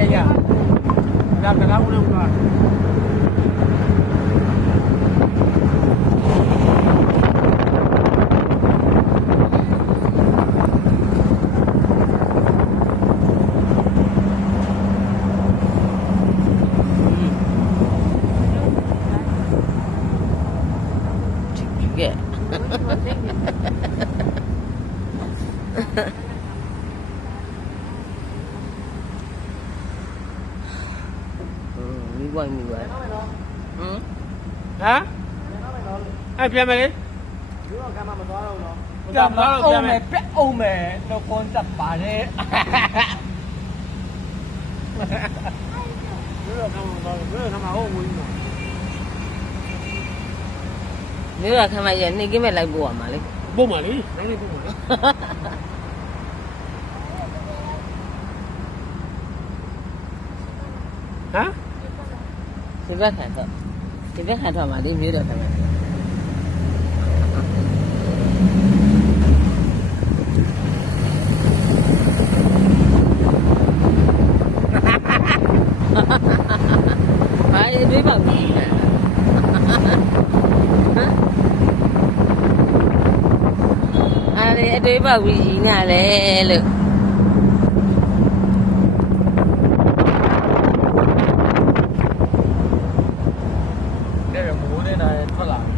ကရဒါကလားဦးလုံးကမိဘဟမ်အဲ့ပြန်မယ်လေဒီတော့ကမှမသွားတော့ဘူးနော် ကြမ်းသွားတော့ပြန်မယ် ပြက်အောင်မယ်တော့ကွန်တက်ပါတယ် ဒီတော့ကမှမသွားဘူးဒီတော့ကမှဟုတ်ဝင်မှာ မျိုးရခမရနေကင်းမဲ့လိုက်ပို့ရမှာလေ ပုံပါလေနိုင်နေပုံပါလေဟမ် ဒီဘက်ခံတော့မှာဒီမျိုးတော့ခမဘာရေးတွေးပေါက်ကြီးအဲ့ဒီအတွေးပေါက်ကြီးကြီးနာလေလို့တဲ့မိုးနေတာထွက်လာပြီ